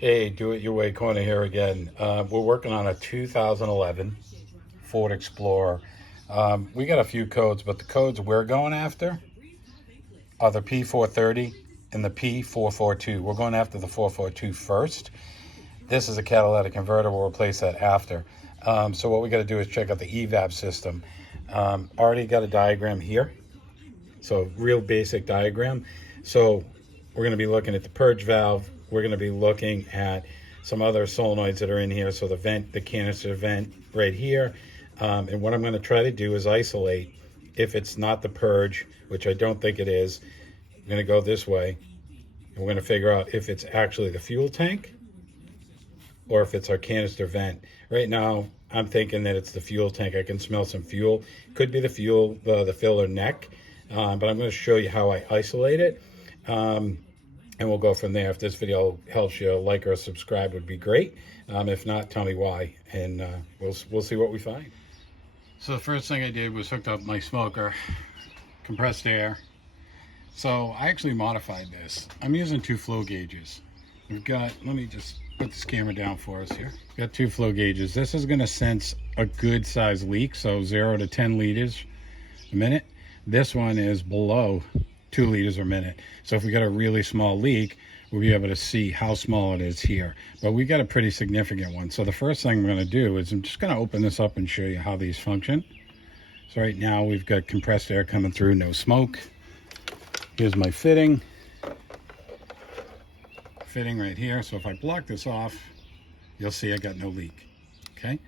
Hey, Do It Your Way corner here again. We're working on a 2011 Ford Explorer. We got a few codes, but the codes we're going after are the P430 and the P442. We're going after the 442 first. This is a catalytic converter. We'll replace that after. So what we got to do is check out the EVAP system. Already got a diagram here. So real basic diagram. So we're going to be looking at the purge valve. We're going to be looking at some other solenoids that are in here. So the vent, the canister vent right here. And what I'm going to try to do is isolate if it's not the purge, which I don't think it is. I'm going to go this way. And we're going to figure out if it's actually the fuel tank or if it's our canister vent. Right now, I'm thinking that it's the fuel tank. I can smell some fuel. Could be the fuel, the filler neck. But I'm going to show you how I isolate it. And we'll go from there. If this video helps you, like or subscribe would be great. If not, tell me why, and we'll see what we find. So the first thing I did was hooked up my smoker, compressed air. So I actually modified this. I'm using 2 flow gauges. We've got, let me just put this camera down for us here. We've got 2 flow gauges. This is going to sense a good size leak, so 0 to 10 liters a minute. This one is below 2 liters a minute. So if we got a really small leak, we'll be able to see how small it is here. But we got a pretty significant one. So the first thing I'm going to do is I'm just going to open this up and show you how these function. So right now we've got compressed air coming through, no smoke. Here's my fitting. Fitting right here. So if I block this off, you'll see I got no leak. Okay.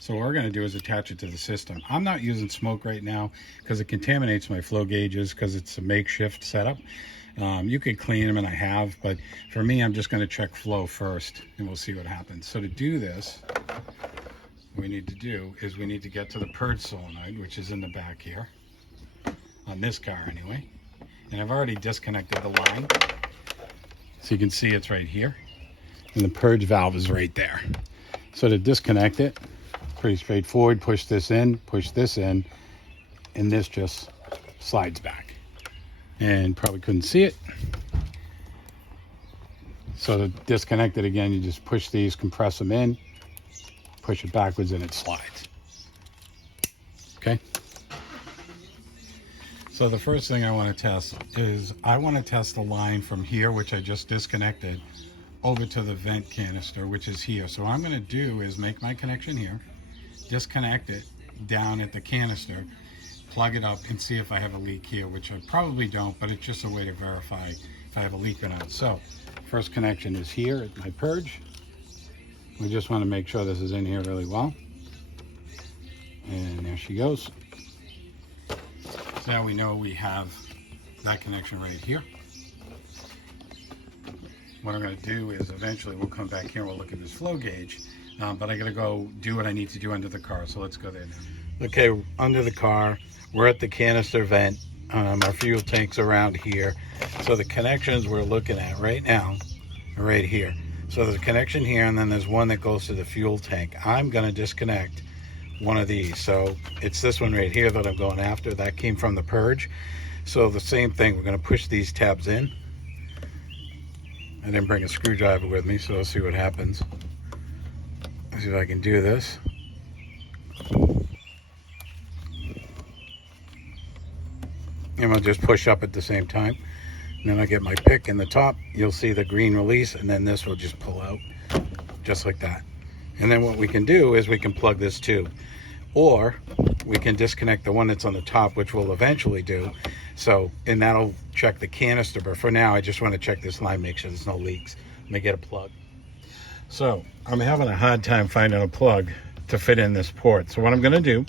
So what we're going to do is attach it to the system. I'm not using smoke right now because it contaminates my flow gauges because it's a makeshift setup. You could clean them, and I have, but for me, I'm just going to check flow first, and we'll see what happens. So to do this, what we need to do is we need to get to the purge solenoid, which is in the back here, on this car anyway. And I've already disconnected the line. So you can see it's right here, and the purge valve is right there. So to disconnect it, pretty straightforward. Push this in, and this just slides back. And probably couldn't see it. So to disconnect it again, you just push these, compress them in, push it backwards, and it slides. Okay. So the first thing I want to test is I want to test the line from here, which I just disconnected, over to the vent canister, which is here. So what I'm going to do is make my connection here, disconnect it down at the canister, plug it up, and see if I have a leak here, which I probably don't, but it's just a way to verify if I have a leak or not. So first connection is here at my purge. We just want to make sure this is in here really well. And there she goes. So now we know we have that connection right here. What I'm going to do is eventually we'll come back here, we'll look at this flow gauge, but I got to go do what I need to do under the car. So let's go there now. Okay, under the car, we're at the canister vent. Our fuel tank's around here. So the connections we're looking at right now are right here. So there's a connection here, and then there's one that goes to the fuel tank. I'm going to disconnect one of these. So it's this one right here that I'm going after. That came from the purge. So the same thing, we're going to push these tabs in. I didn't bring a screwdriver with me, so let's see what happens. Let's see if I can do this. And we'll just push up at the same time. And then I get my pick in the top. You'll see the green release, and then this will just pull out, just like that. And then what we can do is we can plug this too. Or we can disconnect the one that's on the top, which we'll eventually do. So, and that'll check the canister. But for now, I just want to check this line, make sure there's no leaks. Let me get a plug. So I'm having a hard time finding a plug to fit in this port. So what I'm going to do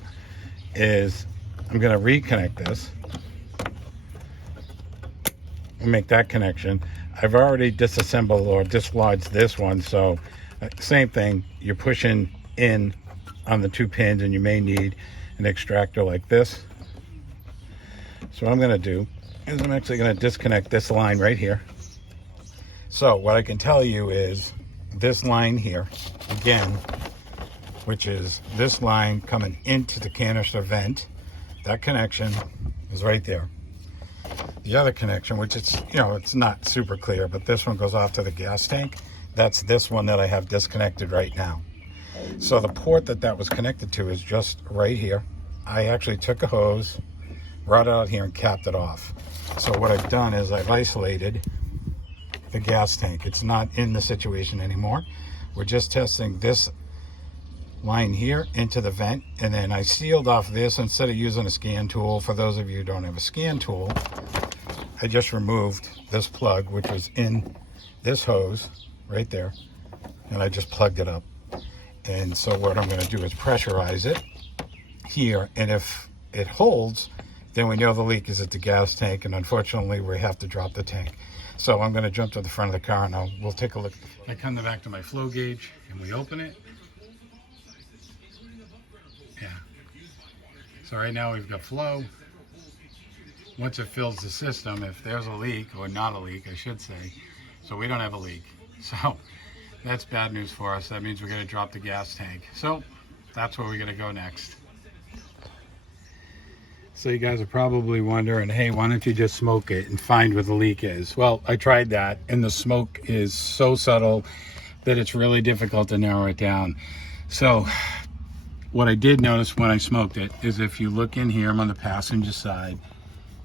is I'm going to reconnect this and make that connection. I've already disassembled or dislodged this one. So same thing, you're pushing in on the 2 pins, and you may need an extractor like this. So what I'm going to do is I'm actually going to disconnect this line right here. So what I can tell you is this line here, again, which is this line coming into the canister vent, that connection is right there. The other connection, which it's, you know, it's not super clear, but this one goes off to the gas tank. That's this one that I have disconnected right now. So the port that was connected to is just right here. I actually took a hose, brought it out here and capped it off. So what I've done is I've isolated the gas tank. It's not in the situation anymore. We're just testing this line here into the vent, and then I sealed off this instead of using a scan tool. For those of you who don't have a scan tool, I just removed this plug, which was in this hose right there, and I just plugged it up. And so what I'm going to do is pressurize it here, and if it holds, then we know the leak is at the gas tank, and unfortunately we have to drop the tank. So I'm going to jump to the front of the car and we'll take a look. I come back to my flow gauge and we open it. Yeah. So right now we've got flow. Once it fills the system, if there's a leak, or not a leak, I should say, so we don't have a leak. So that's bad news for us. That means we're going to drop the gas tank. So that's where we're going to go next. So you guys are probably wondering, hey, why don't you just smoke it and find where the leak is? Well, I tried that, and the smoke is so subtle that it's really difficult to narrow it down. So what I did notice when I smoked it is if you look in here, I'm on the passenger side,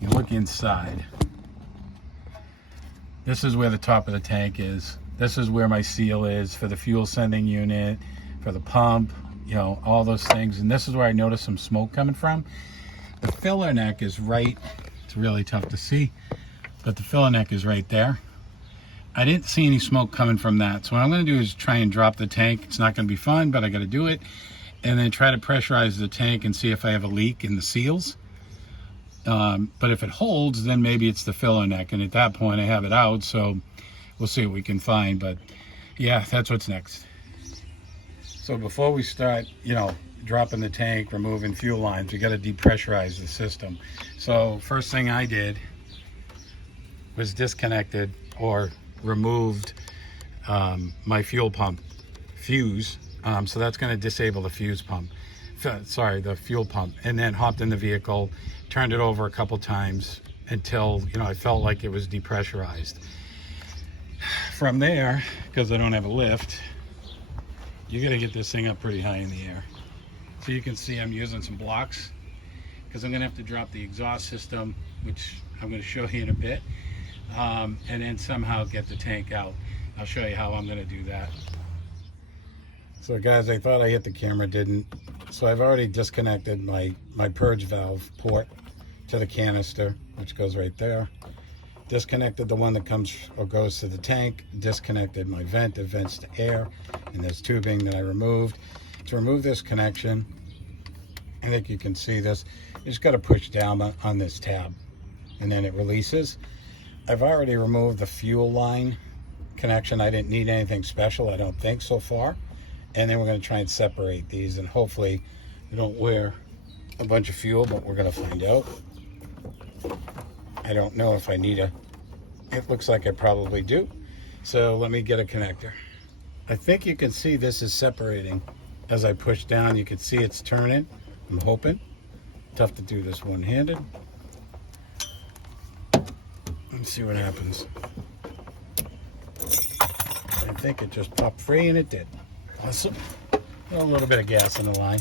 you look inside, this is where the top of the tank is. This is where my seal is for the fuel sending unit, for the pump, you know, all those things. And this is where I noticed some smoke coming from. The filler neck is right, it's really tough to see, but the filler neck is right there. I didn't see any smoke coming from that. So what I'm going to do is try and drop the tank. It's not going to be fun, but I got to do it. And then try to pressurize the tank and see if I have a leak in the seals. But if it holds, then maybe it's the filler neck. And at that point, I have it out. So we'll see what we can find. But yeah, that's what's next. So before we start, you know, dropping the tank, removing fuel lines, we got to depressurize the system. So first thing I did was disconnected or removed my fuel pump fuse. So that's going to disable the fuse pump. The fuel pump. And then hopped in the vehicle, turned it over a couple times until, you know, I felt like it was depressurized. From there, because I don't have a lift, you got to get this thing up pretty high in the air. So you can see I'm using some blocks because I'm going to have to drop the exhaust system, which I'm going to show you in a bit, and then somehow get the tank out. I'll show you how I'm going to do that. So guys, I thought I hit the camera, didn't. So I've already disconnected my purge valve port to the canister, which goes right there. Disconnected the one that comes or goes to the tank. Disconnected my vent, it vents to air, and there's tubing that I removed. To remove this connection, I think you can see this, you just got to push down on this tab and then it releases. I've already removed the fuel line connection. I didn't need anything special, I don't think, so far. And then we're going to try and separate these, and hopefully we don't wear a bunch of fuel, but we're going to find out. I don't know if I need it looks like I probably do. So let me get a connector. I think you can see this is separating. As I push down, you can see it's turning, I'm hoping. Tough to do this one-handed. Let's see what happens. I think it just popped free, and it did. Awesome. A little bit of gas in the line.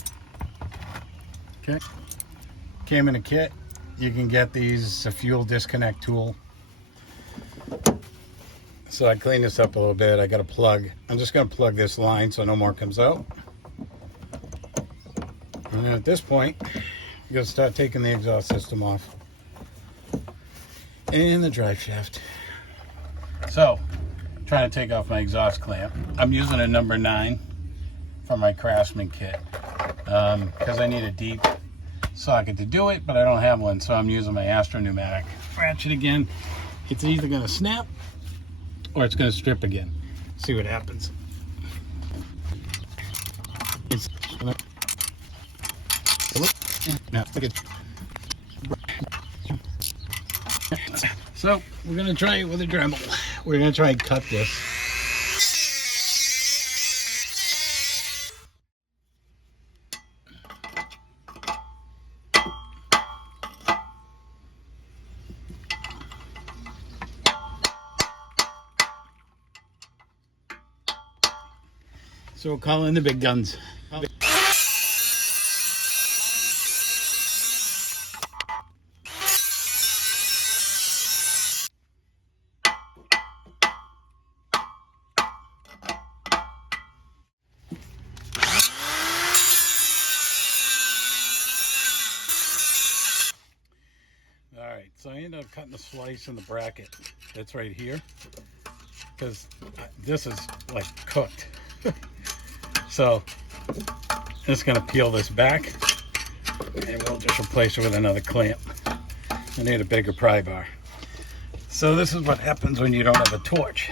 Okay. Came in a kit. You can get these, a fuel disconnect tool. So I cleaned this up a little bit. I got a plug. I'm just going to plug this line so no more comes out. And then at this point, you're going to start taking the exhaust system off. And the drive shaft. So, trying to take off my exhaust clamp. I'm using a number 9 from my Craftsman kit. Because I need a deep socket to do it, but I don't have one, so I'm using my Astro pneumatic. Ratchet again. It's either going to snap or it's going to strip again. See what happens. So we're going to try it with a Dremel. We're going to try and cut this. So we'll call in the big guns. Alright, so I ended up cutting a slice in the bracket that's right here, because this is like cooked. So I'm just going to peel this back, and we'll just replace it with another clamp. I need a bigger pry bar. So this is what happens when you don't have a torch.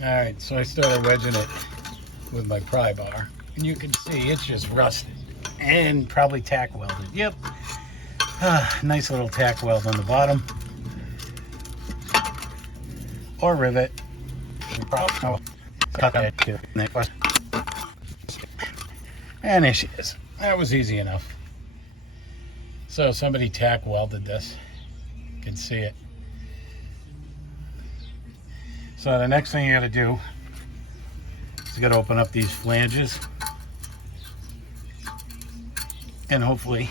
Alright, so I started wedging it with my pry bar, and you can see it's just rusted and probably tack welded. Yep. Nice little tack weld on the bottom, or rivet. And there she is. That was easy enough. So somebody tack welded this. You can see it. So the next thing you got to do is you got to open up these flanges and hopefully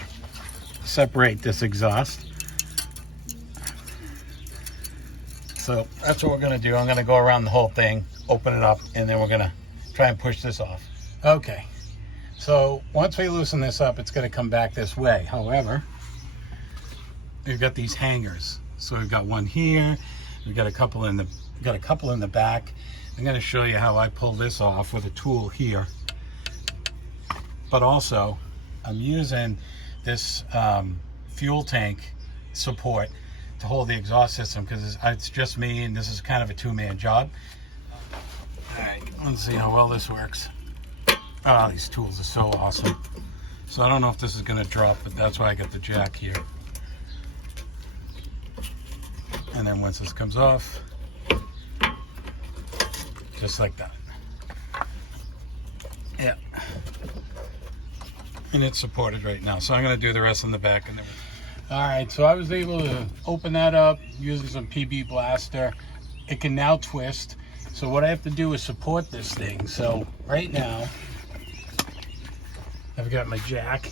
separate this exhaust. So that's what we're going to do. I'm going to go around the whole thing, open it up, and then we're going to try and push this off. Okay, so once we loosen this up, it's going to come back this way. However, we've got these hangers. So we've got one here, we've got a couple in the back. I'm going to show you how I pull this off with a tool here. But also, I'm using this fuel tank support to hold the exhaust system, because it's just me, and this is kind of a two-man job. All right, let's see how well this works. Oh, these tools are so awesome. So I don't know if this is going to drop, but that's why I got the jack here. And then once this comes off, just like that. Yeah. And it's supported right now. So I'm going to do the rest in the back. And then all right, so I was able to open that up using some PB Blaster. It can now twist. So what I have to do is support this thing. So right now, I've got my jack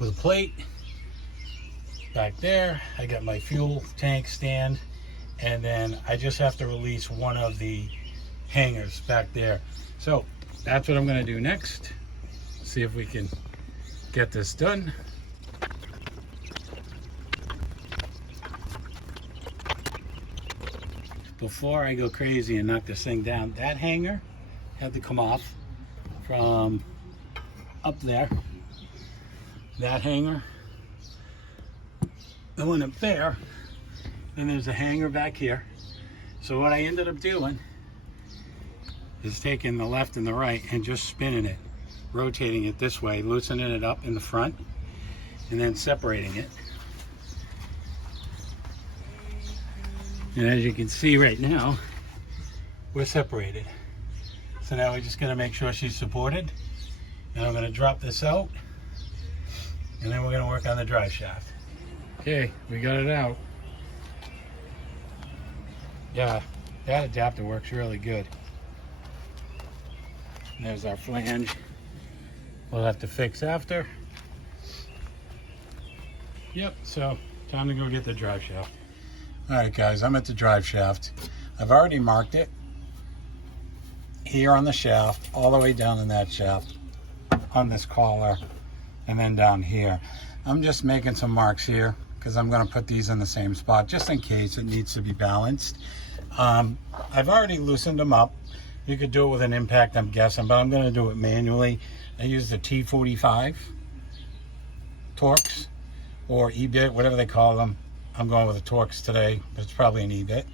with a plate back there. I got my fuel tank stand, and then I just have to release one of the hangers back there. So that's what I'm going to do next. See if we can get this done. Before I go crazy and knock this thing down, that hanger had to come off from up there. That hanger, the one up there, then there's a hanger back here. So what I ended up doing is taking the left and the right and just spinning it, rotating it this way, loosening it up in the front, and then separating it. And as you can see right now, we're separated. So now we're just going to make sure she's supported. And I'm going to drop this out. And then we're going to work on the drive shaft. Okay, we got it out. Yeah, that adapter works really good. And there's our flange. We'll have to fix after. Yep, so time to go get the drive shaft. Alright guys, I'm at the drive shaft. I've already marked it here on the shaft, all the way down in that shaft, on this collar, and then down here. I'm just making some marks here because I'm going to put these in the same spot just in case it needs to be balanced. I've already loosened them up. You could do it with an impact, I'm guessing, but I'm going to do it manually. I use the T45 Torx, or E-bit, whatever they call them. I'm going with a Torx today, but it's probably an E-bit.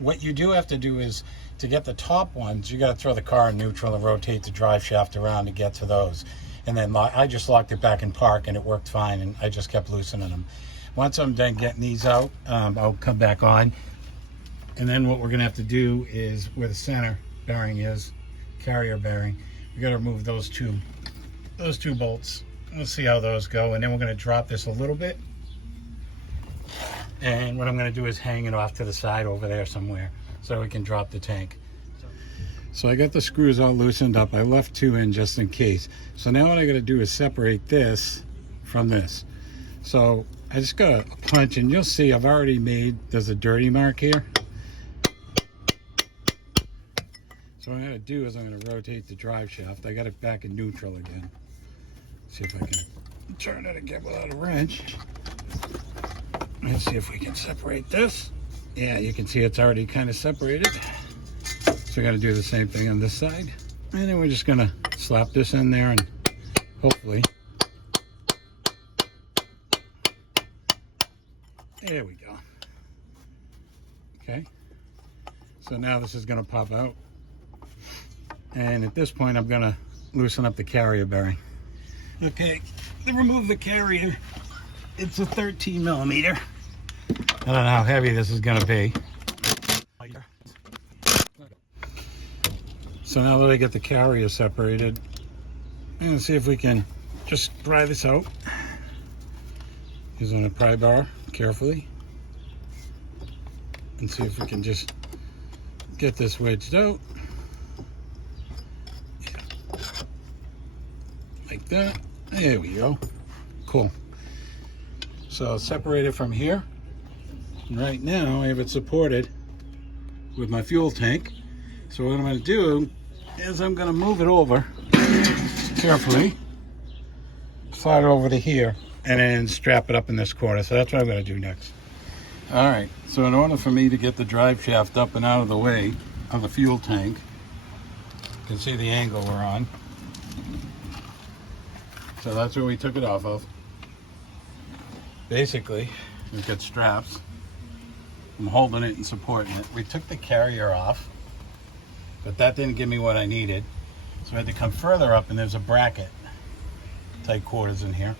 What you do have to do is, to get the top ones, you got to throw the car in neutral and rotate the drive shaft around to get to those. And then I just locked it back in park, and it worked fine, and I just kept loosening them. Once I'm done getting these out, I'll come back on. And then what we're going to have to do is, where the center bearing is, carrier bearing, we got to remove those two bolts. We'll see how those go, and then we're going to drop this a little bit. And what I'm going to do is hang it off to the side over there somewhere so we can drop the tank. So I got the screws all loosened up. I left 2 in just in case. So now what I got to do is separate this from this. So I just got to punch, and you'll see I've already made, there's a dirty mark here. So what I'm going to do is I'm going to rotate the drive shaft. I got it back in neutral again. See if I can turn it again without a wrench. Let's see if we can separate this. Yeah, you can see it's already kind of separated. So we got to do the same thing on this side. And then we're just going to slap this in there and hopefully. There we go. Okay. So now this is going to pop out. And at this point, I'm going to loosen up the carrier bearing. Okay, to remove the carrier, it's a 13 millimeter. I don't know how heavy this is going to be. So now that I get the carrier separated, I'm going to see if we can just pry this out. Using a pry bar carefully. And see if we can just get this wedged out. Like that. There we go. Cool. So separate it from here. And right now I have it supported with my fuel tank. So what I'm going to do is I'm going to move it over carefully, slide it over to here, and then strap it up in this corner. So that's what I'm going to do next. All right. So in order for me to get the drive shaft up and out of the way of the fuel tank, you can see the angle we're on. So that's where we took it off of. Basically, we've got straps. I'm holding it and supporting it. We took the carrier off, but that didn't give me what I needed. So I had to come further up, and there's a bracket. Tight quarters in here.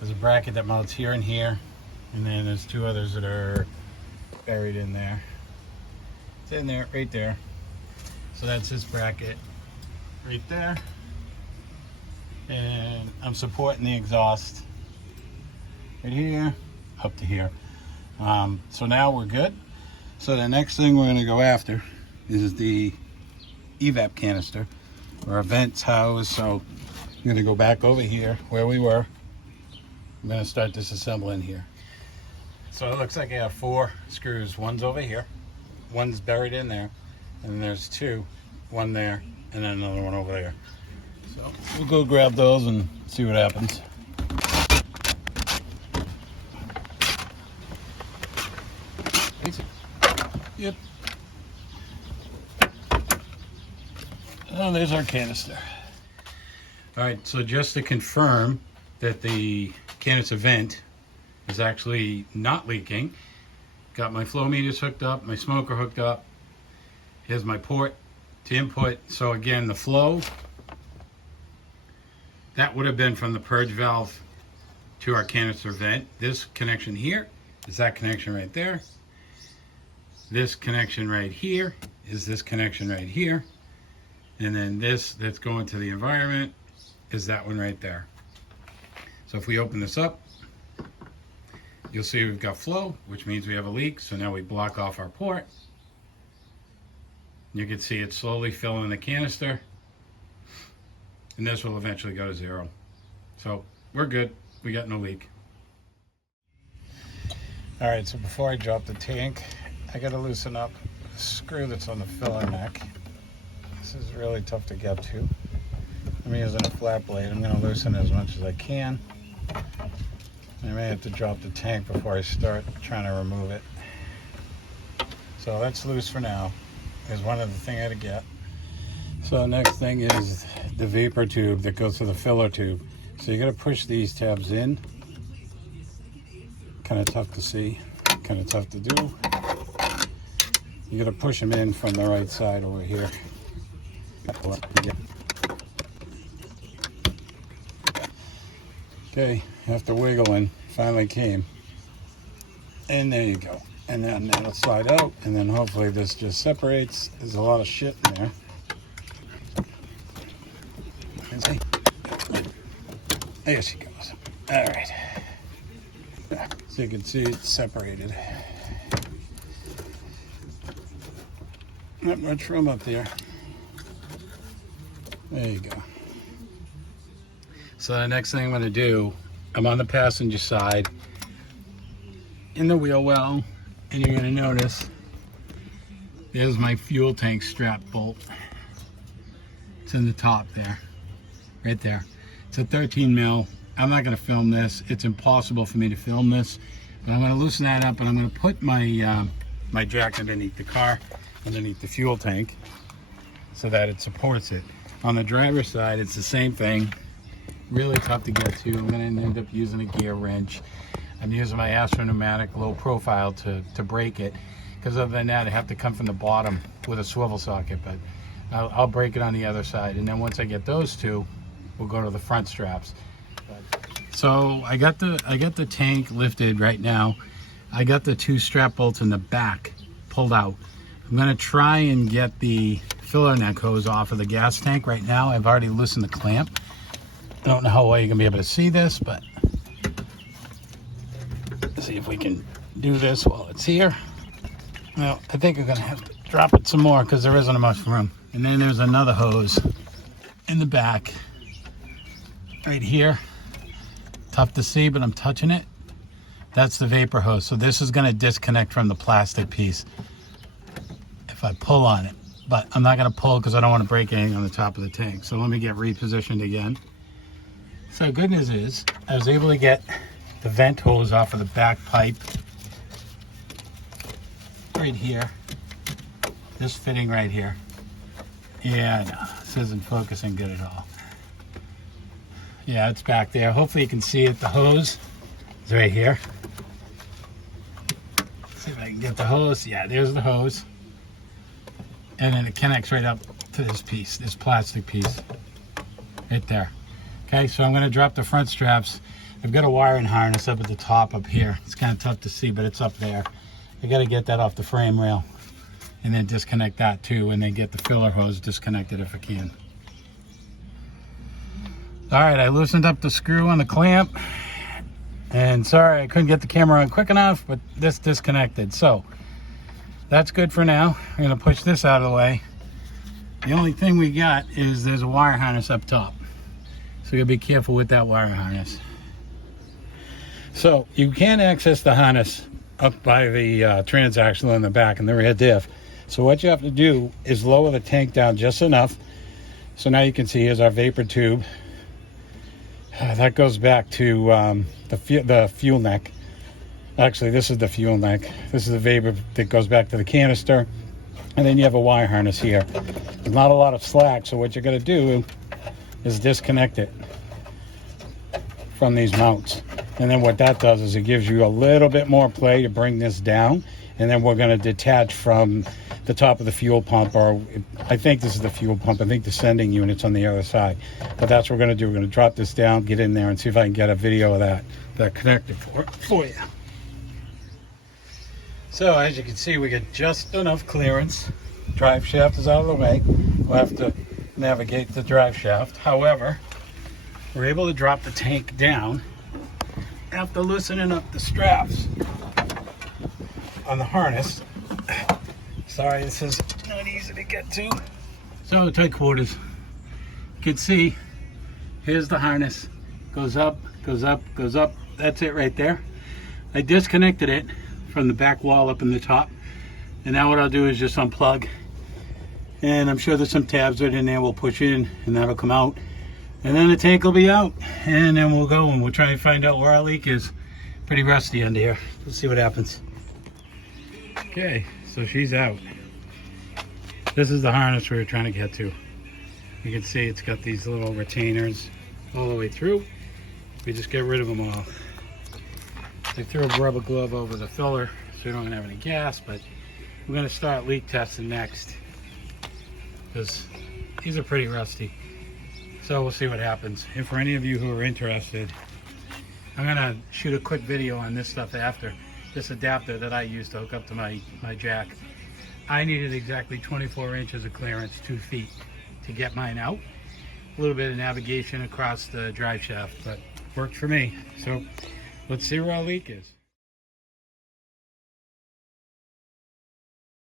There's a bracket that mounts here and here, and then there's 2 others that are buried in there. It's in there, right there. So that's this bracket right there. And I'm supporting the exhaust right here up to here. So now we're good. So the next thing we're going to go after is the EVAP canister where our vent's housed. So I'm going to go back over here where we were. I'm going to start disassembling here. So it looks like I have 4 screws. One's over here, one's buried in there, and then there's 2, one there, and then another one over there. So we'll go grab those and see what happens. Yep. Oh, there's our canister. All right, so just to confirm that the canister vent is actually not leaking, got my flow meters hooked up, my smoker hooked up. Here's my port to input. So again, the flow, that would have been from the purge valve to our canister vent. This connection here is that connection right there. This connection right here is this connection right here. And then this that's going to the environment is that one right there. So if we open this up, you'll see we've got flow, which means we have a leak. So now we block off our port. You can see it slowly filling the canister. And this will eventually go to 0. So we're good. We got no leak. All right, so before I drop the tank, I got to loosen up the screw that's on the filler neck. This is really tough to get to. I'm using a flat blade. I'm going to loosen it as much as I can. I may have to drop the tank before I start trying to remove it. So that's loose for now. There's one other thing I had to get. So the next thing is the vapor tube that goes to the filler tube. So you got to push these tabs in. Kind of tough to see, kind of tough to do. You got to push them in from the right side over here. Okay, after wiggling, finally came. And there you go. And then that'll slide out, and then hopefully this just separates. There's a lot of shit in there. There she goes. All right. So you can see it's separated. Not much room up there. There you go. So the next thing I'm going to do, I'm on the passenger side in the wheel well, and you're going to notice there's my fuel tank strap bolt. It's in the top there, right there. It's a 13 mil. I'm not going to film this. It's impossible for me to film this, but I'm going to loosen that up, and I'm going to put my my jack underneath the car, underneath the fuel tank, so that it supports it. On the driver's side, it's the same thing. Really tough to get to. I'm going to end up using a gear wrench. I'm using my Astro-Pneumatic low profile to break it, because other than that I have to come from the bottom with a swivel socket, but I'll break it on the other side, and then once I get those two, we'll go to the front straps. So I got the tank lifted right now. I got the two strap bolts in the back pulled out. I'm going to try and get the filler neck hose off of the gas tank right now. I've already loosened the clamp. I don't know how well you're going to be able to see this, but let's see if we can do this while it's here. Well, I think we're going to have to drop it some more because there isn't much room. And then there's another hose in the back right here. Tough to see, but I'm touching it. That's the vapor hose. So this is going to disconnect from the plastic piece if I pull on it. But I'm not going to pull because I don't want to break anything on the top of the tank. So let me get repositioned again. So good news is I was able to get the vent hose off of the back pipe right here. This fitting right here. Yeah, no, this isn't focusing good at all. Yeah, it's back there. Hopefully you can see it. The hose is right here. Let's see if I can get the hose. Yeah, there's the hose. And then it connects right up to this piece, this plastic piece. Right there. Okay, so I'm going to drop the front straps. I've got a wiring harness up at the top up here. It's kind of tough to see, but it's up there. I got to get that off the frame rail and then disconnect that too, and then get the filler hose disconnected if I can. All right, I loosened up the screw on the clamp, and sorry I couldn't get the camera on quick enough, but this disconnected. So that's good for now. I'm going to push this out of the way. The only thing we got is there's a wire harness up top. So you gotta be careful with that wire harness. So you can access the harness up by the transaxle in the back and the rear diff. So what you have to do is lower the tank down just enough. So now you can see here's our vapor tube. That goes back to the fuel neck. Actually, this is the fuel neck. This is the vapor that goes back to the canister. And then you have a wire harness here. There's not a lot of slack, so what you're gonna do is disconnect it from these mounts. And then what that does is it gives you a little bit more play to bring this down. And then we're going to detach from the top of the fuel pump, or I think this is the fuel pump. I think the sending unit's on the other side. But that's what we're going to do. We're going to drop this down, get in there, and see if I can get a video of that connected for you. So as you can see, we get just enough clearance. Drive shaft is out of the way. We'll have to navigate the drive shaft. However, we're able to drop the tank down after loosening up the straps on the harness. Sorry, this is not easy to get to. So tight quarters. You can see, here's the harness. Goes up, goes up, goes up. That's it right there. I disconnected it from the back wall up in the top. And now what I'll do is just unplug. And I'm sure there's some tabs right in there we'll push in, and that'll come out. And then the tank will be out. And then we'll go and we'll try and find out where our leak is. Pretty rusty under here. Let's see what happens. Okay, so she's out. This is the harness we were trying to get to. You can see it's got these little retainers all the way through. We just get rid of them all. I threw a rubber glove over the filler so we don't have any gas, but we're going to start leak testing next, because these are pretty rusty. So we'll see what happens. And for any of you who are interested, I'm going to shoot a quick video on this stuff after. This adapter that I used to hook up to my jack. I needed exactly 24 inches of clearance, 2 feet, to get mine out. A little bit of navigation across the drive shaft, but worked for me. So let's see where our leak is.